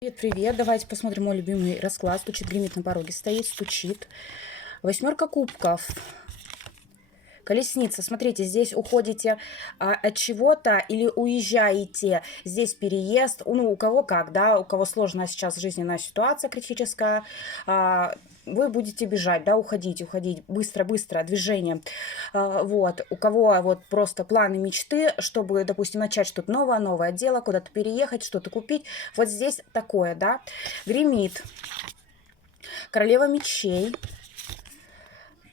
Привет, привет. Давайте посмотрим мой любимый расклад. Стучит, гремит, на пороге стоит, стучит. Восьмерка кубков. Колесница. Смотрите, здесь уходите от чего-то или уезжаете. Здесь переезд. Ну, у кого как, да, у кого сложная сейчас жизненная ситуация критическая. Вы будете бежать, да, уходить, быстро-быстро, движение. Вот, у кого вот просто планы, мечты, чтобы, допустим, начать что-то новое дело, куда-то переехать, что-то купить. Вот здесь такое, да, гремит. Королева мечей.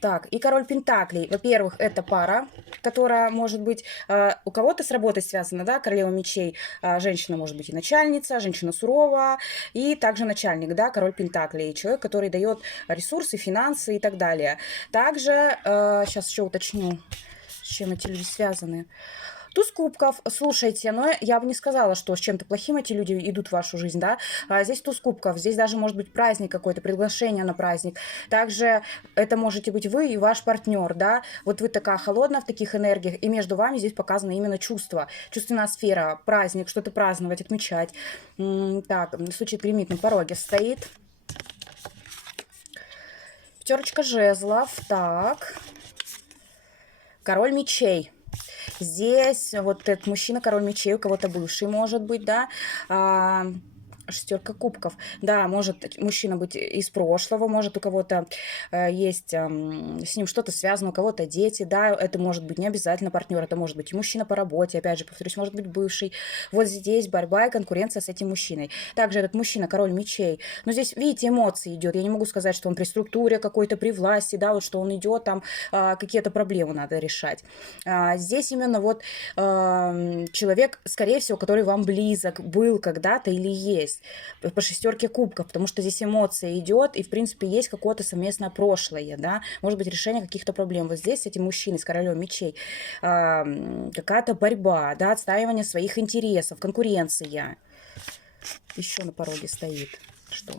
Так, и король пентаклей. Во-первых, это пара, которая может быть у кого-то с работой связана, да, королева мечей. Женщина может быть и начальница, женщина суровая, и также начальник, да, король пентаклей. Человек, который дает ресурсы, финансы и так далее. Также, сейчас еще уточню, с чем эти люди связаны. Туз кубков, слушайте, но я бы не сказала, что с чем-то плохим эти люди идут в вашу жизнь, да. Здесь туз кубков, здесь даже может быть праздник какой-то, приглашение на праздник. Также это можете быть вы и ваш партнер, да. Вот вы такая холодная в таких энергиях, и между вами здесь показано именно чувство, чувственная сфера, праздник, что-то праздновать, отмечать. Так, стучит, гремит, на пороге стоит. Пятерочка жезлов, так. Король мечей. Здесь вот этот мужчина, король мечей, у кого-то бывший может быть, да, шестерка кубков. Да, может мужчина быть из прошлого, может у кого-то есть с ним что-то связано, у кого-то дети, да, это может быть не обязательно партнер, это может быть и мужчина по работе, опять же, повторюсь, может быть бывший. Вот здесь борьба и конкуренция с этим мужчиной. Также этот мужчина, король мечей. Но здесь, видите, эмоции идет. Я не могу сказать, что он при структуре какой-то, при власти, да, вот что он идет, там какие-то проблемы надо решать. Здесь именно вот человек, скорее всего, который вам близок, был когда-то или есть по шестерке кубков, потому что здесь эмоция идет, и, в принципе, есть какое-то совместное прошлое, да, может быть, решение каких-то проблем. Вот здесь с этим мужчиной, с королем мечей, какая-то борьба, да, отстаивание своих интересов, конкуренция. Еще на пороге стоит. Что?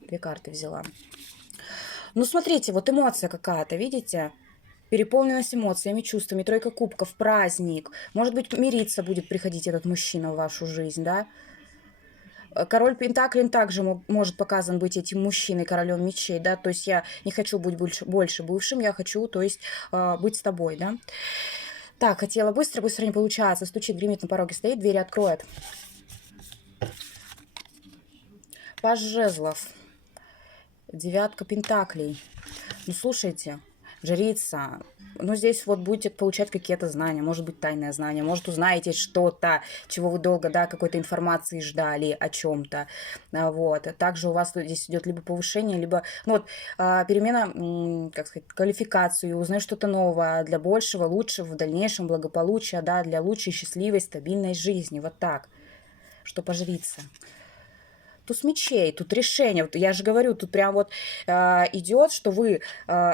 Две карты взяла. Ну, смотрите, вот эмоция какая-то, видите? Переполненность эмоциями, чувствами, тройка кубков, праздник. Может быть, мириться будет приходить этот мужчина в вашу жизнь, да? Король Пентаклей также может показан быть этим мужчиной, королем мечей, да, то есть я не хочу быть больше бывшим, я хочу, то есть, быть с тобой, да. Так, хотела быстро не получается, стучит, гремит, на пороге стоит, двери откроет. Паж жезлов, девятка пентаклей. Ну, слушайте, жрица, ну, здесь вот будете получать какие-то знания, может быть, тайное знание, может, узнаете что-то, чего вы долго, да, какой-то информации ждали о чем-то, вот. Также у вас здесь идет либо повышение, либо, ну, вот, перемена, как сказать, квалификацию, узнаешь что-то новое для большего, лучшего в дальнейшем благополучия, да, для лучшей, счастливой, стабильной жизни, вот так, что пожриться. Туз мечей, тут решение. Вот я же говорю, тут прям вот идет, что вы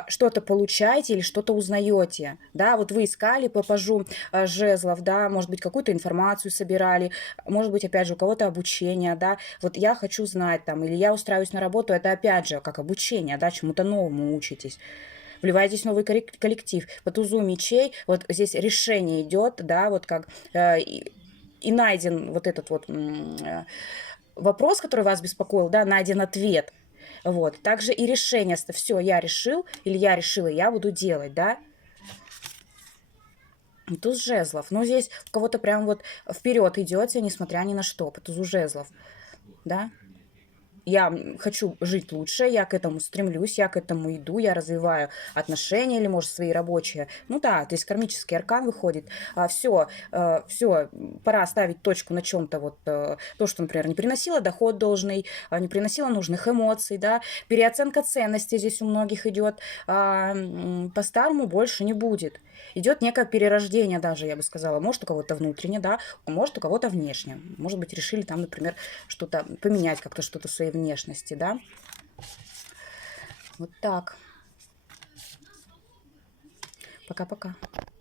что-то получаете или что-то узнаете. Да, вот вы искали по пажу жезлов, да, может быть, какую-то информацию собирали, может быть, опять же, у кого-то обучение, да. Вот я хочу знать там, или я устраиваюсь на работу, это опять же как обучение, да, чему-то новому учитесь. Вливаетесь в новый коллектив. По тузу мечей, вот здесь решение идет, да, вот как и найден вот этот вот вопрос, который вас беспокоил, да, найден ответ. Вот. Также и решение. Все, я решил или я решила, я буду делать, да. Туз жезлов. Ну, здесь у кого-то прям вот вперед идете, несмотря ни на что, по тузу жезлов, да. Я хочу жить лучше, я к этому стремлюсь, я к этому иду, я развиваю отношения или, может, свои рабочие. Ну да, то есть кармический аркан выходит. Все, пора ставить точку на чем-то вот то, что, например, не приносило доход должный, не приносило нужных эмоций, да. Переоценка ценностей здесь у многих идет. По-старому больше не будет. Идет некое перерождение даже, я бы сказала. Может, у кого-то внутренне, да, может, у кого-то внешне. Может быть, решили там, например, что-то поменять, как-то что-то в своей внешности, да. Вот так. Пока-пока.